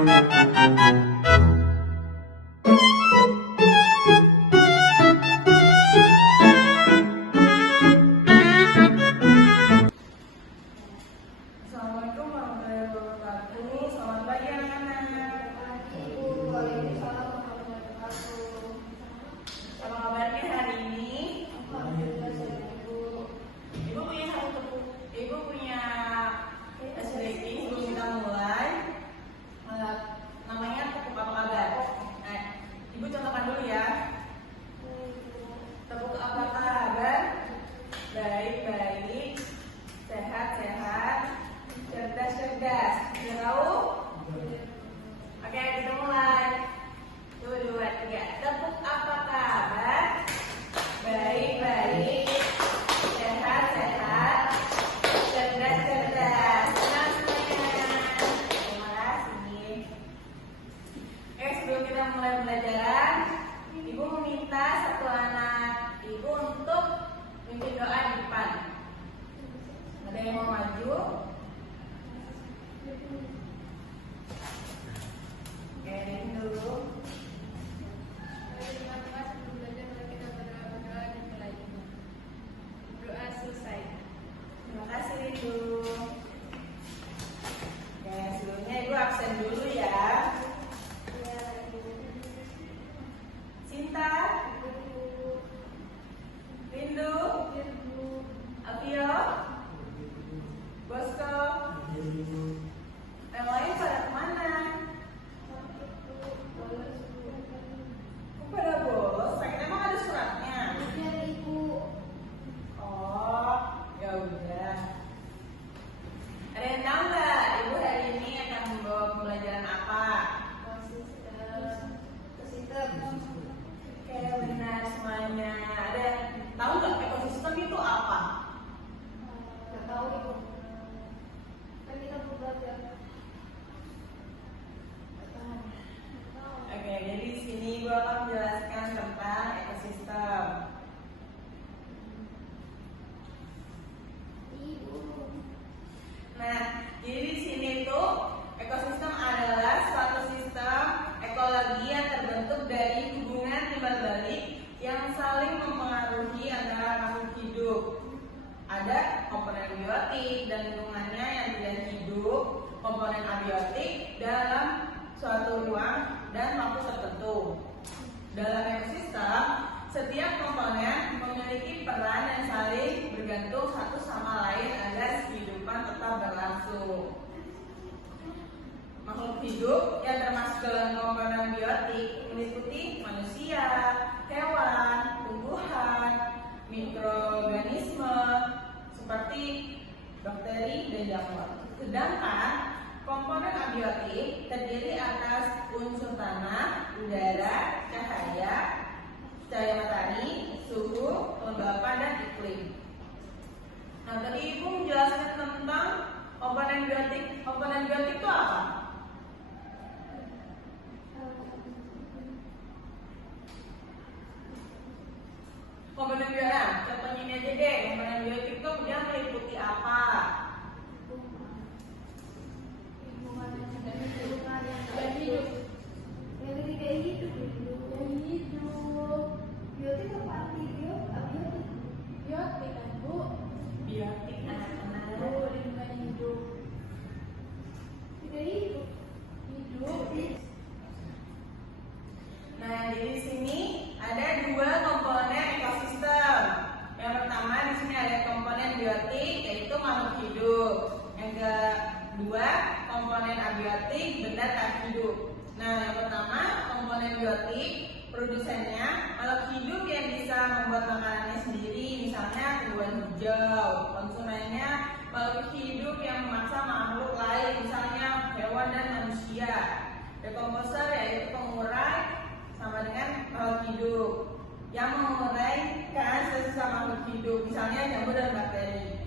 Assalamualaikum warahmatullahi wabarakatuh. Selamat pagi anak-anak. Waalaikumsalam warahmatullahi wabarakatuh. Apa kabarnya hari ini? Ibu punya satu tepuk. Ibu punya SLP sebelum kita mulai. Namanya tepuk apa kabar? Ibu contohkan dulu ya. Tepuk apa kabar? Baik-baik, sehat-sehat, cerdas-cerdas. Sudah tahu? Oke, kita mulai. 1, 2, 3. Tepuk apa kabar? Baik-baik, sehat-sehat, cerdas-cerdas. Senang semuanya. Terima kasih. Oke, sebelum kita mulai pembelajaran, Ibu meminta satu anak Ibu untuk memimpin doa di depan. Ada yang mau maju? Oke, ini dulu. Doa selesai. Terima kasih Ibu. Oke, sebelumnya Ibu absen dulu ya. Cinta, Rindu, Apio, Bosco, yang lain pada kemana? Kok pada bolos? Emang ada suratnya? Oh, ya udah. Ada yang tahu nggak Ibu hari ini akan membawa pembelajaran apa? Oke, benar semuanya. Ada yang tahu nggak ekosistem itu apa? Nggak tahu Ibu. Kan kita belum belajar. Oke, jadi di sini Ibu akan menjelaskan tentang ekosistem. Nah, jadi di sini tuh ekosistem adalah suatu sistem ekologi yang terbentuk dari hubungan timbal balik yang saling mempengaruhi antara makhluk hidup. Ada komponen biotik dan lingkungannya yang tidak hidup, komponen abiotik dalam suatu ruang dan waktu tertentu. Dalam ekosistem, setiap komponen memiliki peran yang saling bergantung satu sama lain agar kehidupan tetap berlangsung. Makhluk hidup yang termasuk dalam komponen biotik meliputi manusia, hewan, tumbuhan, mikroorganisme seperti bakteri dan jamur. Sedangkan komponen abiotik terdiri atas unsur tanah, udara, cahaya matahari, suhu, kelembapan, dan iklim. Nah, tadi Ibu menjelaskan tentang komponen biotik. Komponen biotik itu apa? Komponen biotik, contohnya ini aja deh. Komponen biotik itu dia meliputi apa? Biotik anak-anak. Nah, di sini ada dua komponen ekosistem. Yang pertama di sini ada komponen biotik, yaitu makhluk hidup. Yang kedua komponen abiotik, benda tak hidup. Nah, yang pertama komponen biotik, produsennya makhluk hidup yang bisa membuat makanannya sendiri, misalnya tumbuhan hijau. Konsumennya makhluk hidup yang memaksa makhluk lain, misalnya hewan dan manusia. Dekomposer yaitu pengurai, sama dengan makhluk hidup yang menguraikan sisa makhluk hidup, misalnya jamur dan bakteri.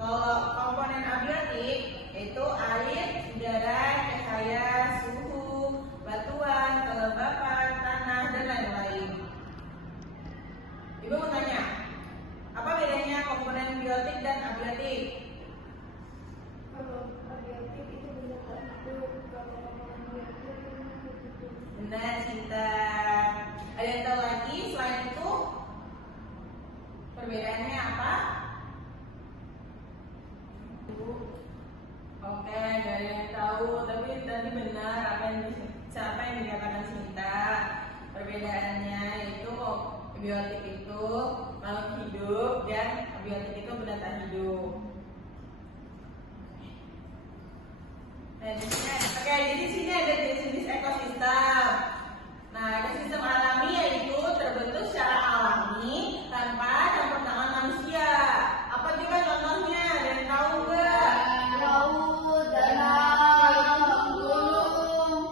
Kalau komponen abiotik yaitu air, udara, cahaya, suhu, batuan, kelembapan, tanah, dan lain-lain. Ibu mau tanya, apa bedanya komponen biotik dan abiotik? Kalau abiotik itu ada yang tahu, tapi tadi benar siapa yang dikatakan Sinta. Perbedaannya itu abiotik itu makhluk hidup dan abiotik itu benda tak hidup. Nah, jadi di sini ada jenis ekosistem. Nah, ekosistem alami yaitu terbentuk secara alami tanpa campur tangan manusia. Apa juga contohnya? Ada yang tahu nggak? Laut, danau, gunung.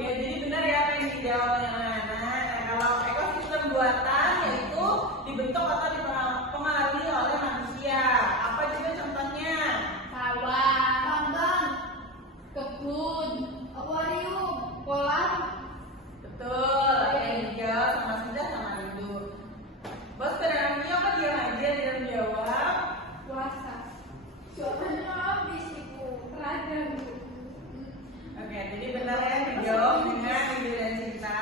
Ya, jadi benar ya apa yang dijawab yang mana. Nah, kalau ekosistem buatan yaitu dibentuk atau dipengaruhi oleh manusia. Apa juga contohnya? Sawah, tambang, kebun, akuarium, kolam. Betul, yang dijawab sama sudah sama itu. Bos pedagangnya apa dia aja dia menjawab? Puasa. Soalnya habis itu radang. Oke, jadi benar ya dijawab dengan ide dan cinta.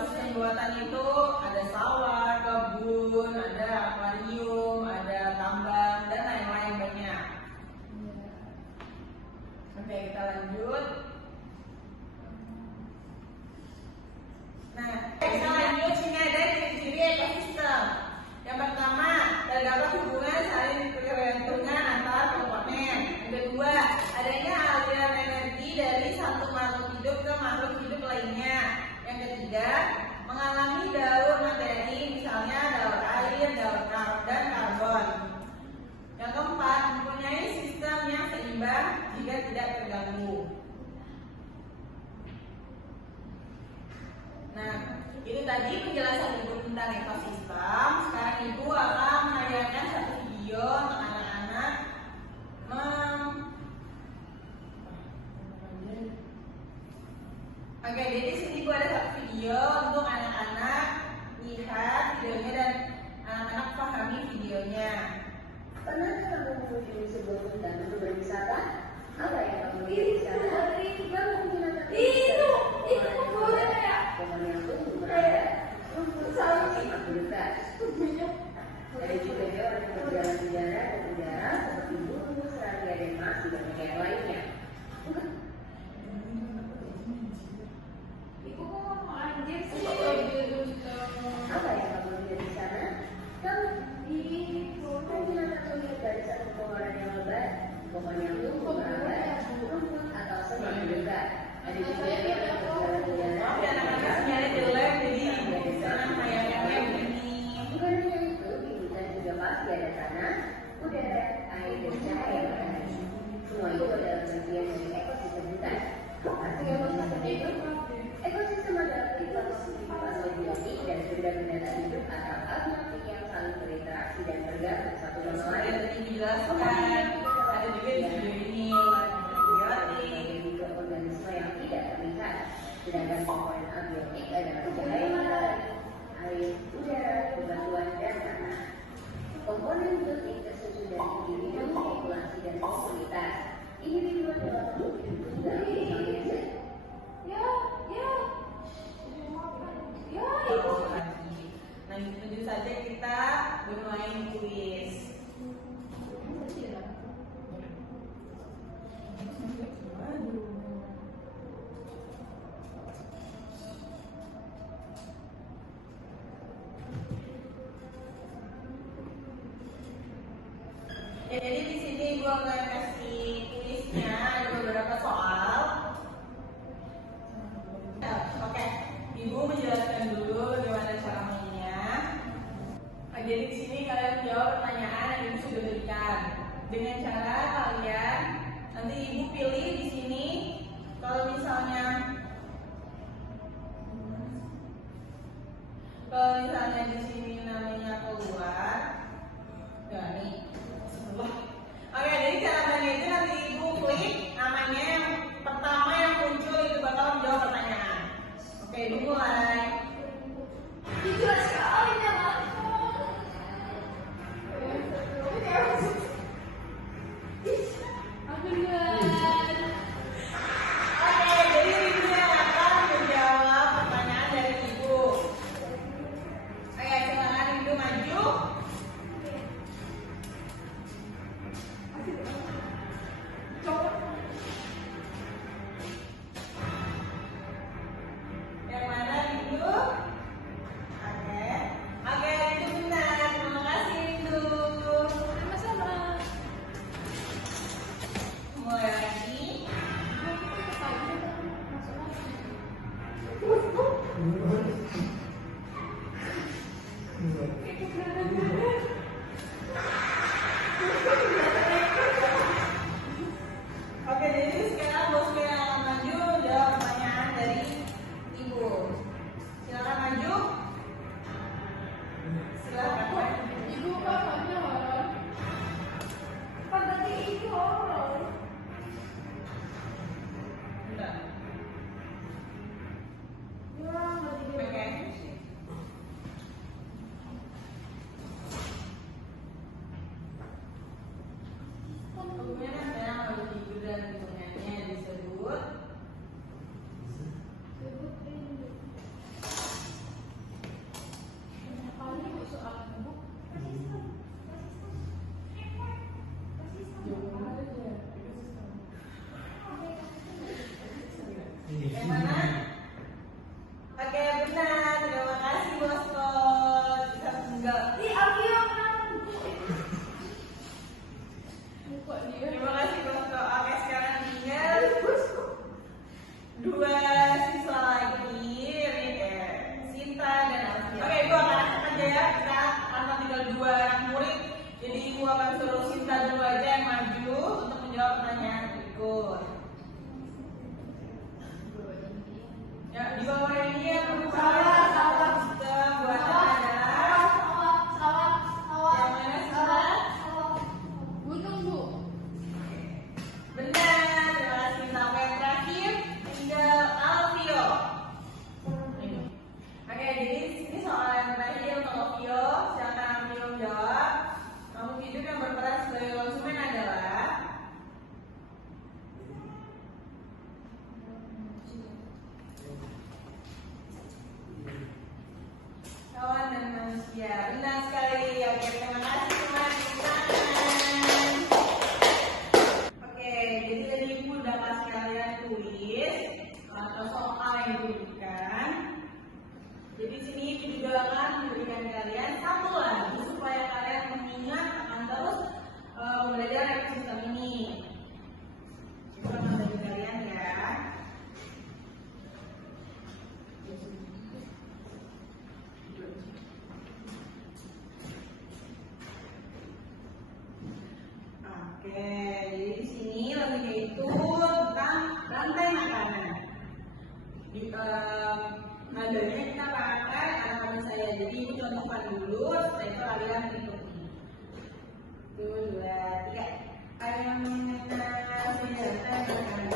Sistem buatan itu ada sawah, kebun, ada akuarium, ada tambang dan lain-lain banyak. Oke, kita lanjut. Nah, kita lanjut sini ada ciri-ciri ekosistem. Yang pertama, terdapat hubungan saling ketergantungan antar komponen. Yang kedua, adanya aliran energi dari satu makhluk hidup ke makhluk hidup lainnya. Yang ketiga, mengalami daur materi, misalnya daur air, daur dan karbon. Yang keempat, mempunyai sistem yang seimbang jika tidak terganggu. Nah, itu tadi penjelasan Ibu tentang ekosistem. Sekarang Ibu akan menayangkan satu video untuk anak-anak Oke, jadi di sini Ibu ada satu video untuk anak-anak lihat videonya dan anak-anak pahami videonya. Pernah kamu mengunjungi sebuah hutan untuk berwisata? Apa yang kamu lihat di sana? Kamu menggunakan Itu boleh ya? pohon yang tumbuh berada, rumput sangat dekat. Ada juga orang yang berjalan di darat dan udara seperti burung, serangga dan masih banyak yang lainnya. Ibu kok ngomong anjir sih? Apa yang kamu lihat di sana? Kamu menggunakan kulit dari satu pohon yang lebat, pohon yang tumbuh berada, rumput atau semakin dekat. Ada juga orang yang berjalan di darat. Maaf ya anak-anak sinyalnya jelek, jadi jangan sayangnya begini. Bukan hanya itu, di hutan juga pasti ada tanah, udara, air, dan cahaya matahari. Semua itu adalah bagian dari ekosistem hutan. Arti ekosistem itu, ekosistem adalah perilaku hidup atau biotik dan benda-benda tak hidup atau abiotik yang saling berinteraksi dan bergantung satu sama Sudah lain. tadi dijelaskan, ada juga di video ini antibiotik. Mikroorganisme yang tidak terlihat, sedangkan komponen abiotik adalah cahaya matahari, air, udara, bebatuan, dan tanah. Komponen biotik tersusun dari individu, populasi, dan komunitas. Individu adalah makhluk hidup tunggal, misalnya sel. Nah, tentu saja kita bermain kuis. Ya, jadi di sini gua akan kasih kuisnya, ada beberapa soal. Oke, Ibu menjelaskan dulu bagaimana cara mainnya. Nah, jadi di sini kalian jawab pertanyaan yang Ibu sudah berikan dengan cara kalian nanti Ibu pilih di sini. Kalau misalnya di sini namanya keluar, ya nih. Oke, jadi cara mainnya itu nanti Ibu klik namanya yang pertama yang muncul itu bakal menjawab pertanyaan. Oke, Ibu mulai. Jujur sekali ya, Mas. Aku lihat. Yang mana? Oke, benar. Terima kasih Bosco. Bisa enggak? Terima kasih Bosco. Oke, sekarang tinggal dua siswa lagi, Sinta dan Alfia. Oke, ibu akan aja ya. Kita karena tinggal dua anak murid, jadi ibu akan suruh Sinta dulu aja yang maju untuk menjawab pertanyaan berikut. Ya, di bawah ini ya merupakan sistem buatan adalah yang mana salah? Benar, terima kasih. Sampai yang terakhir tinggal Alfio. Oke, jadi ini soal yang terakhir untuk Alfio. Silakan Alfio jawab. Makhluk hidup yang berperan sebagai konsumen adalah hewan dan manusia. Benar sekali. Oke, terima kasih semua. Oke, jadi tadi ibu udah kasih kalian tulis atau soal yang diberikan. Jadi sini ibu juga akan memberikan kalian satu lagi supaya kalian mengingat akan terus belajar ekosistem ini. Itu akan bagi kalian ya. Oke, jadi di sini lebihnya itu tentang rantai makanan. Di nadanya kita pakai anak saya. Jadi ibu contohkan dulu, setelah itu kalian ikuti. 1, 2, 3. Ayam mengenal senjata makanan.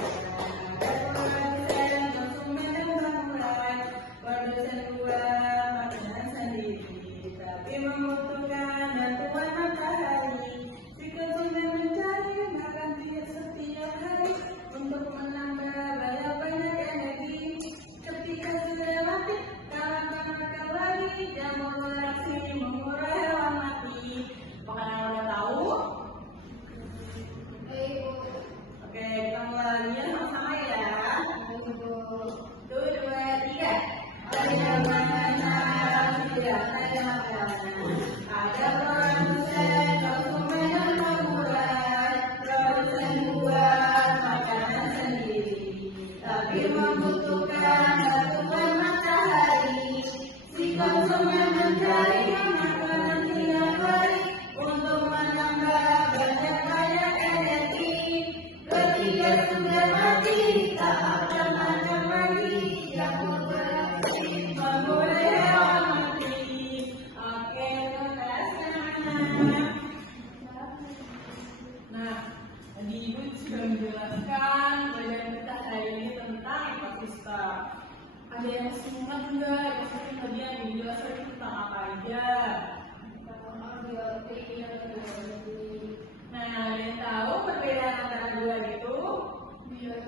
Produsen, konsumen dan bangunan. Produsen buah makanan sendiri, tapi membutuhkan bantuan matahari. Si konsumen mencari makan setiap hari untuk menambah banyak energi. Ketika sudah mati, kawan-kawan makan lagi, jamur bereaksi mengurai hewan mati. Makanan yang udah tahu? Oke, kita mulai lagi ya sama-sama ya. 1, 2, 3. Ada makanan, tidak ada makanan. Ada produsen, konsumen dan pemurah. Produsen buat makanan sendiri, tapi membutuhkan bantuan matahari. Si konsumen mencari makanan tiap hari untuk menambah banyak energi. Ketika sudah mati, tak akan ada lagi yang bereaksi mengurai hewan mati. Oke, terima kasih anak-anak. Nah, tadi ibu sudah menjelaskan pelajaran kita hari ini tentang ekosistem. Ada yang masih ingat enggak ekosistem tadi yang dijelaskan itu tentang apa aja? Nah, ada yang tahu perbedaan antara dua itu? Terima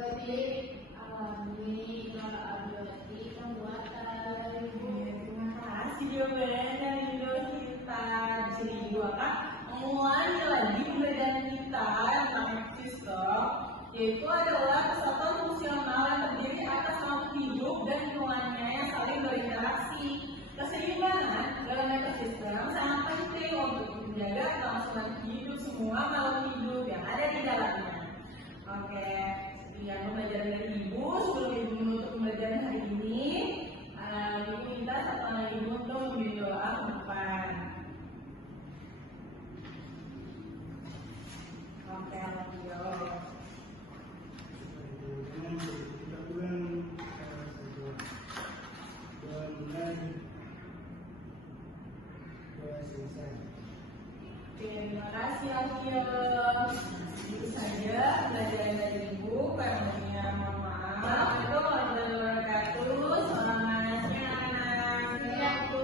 kasih jawabannya dari Ibu kita. Jadi ibu akan mengulangi lagi pembelajaran kita tentang ekosistem, yaitu adalah kesatuan fungsional yang terdiri atas makhluk hidup dan lingkungannya yang saling berinteraksi. Keseimbangan dalam ekosistem sangat penting untuk menjaga kelangsungan hidup semua makhluk hidup yang ada di dalamnya. Oke, sekian pembelajaran dari ibu. Sebelum ibu menutup pembelajaran hari ini, ibu minta satu lagi ibu untuk memberi doa ke depan. Oke, terima kasih Alfio. Itu saja pelajaran dari ibu. Karena mohon maaf. Assalamualaikum warahmatullahi wabarakatuh. Selamat siang anak-anak. Siap, Bu.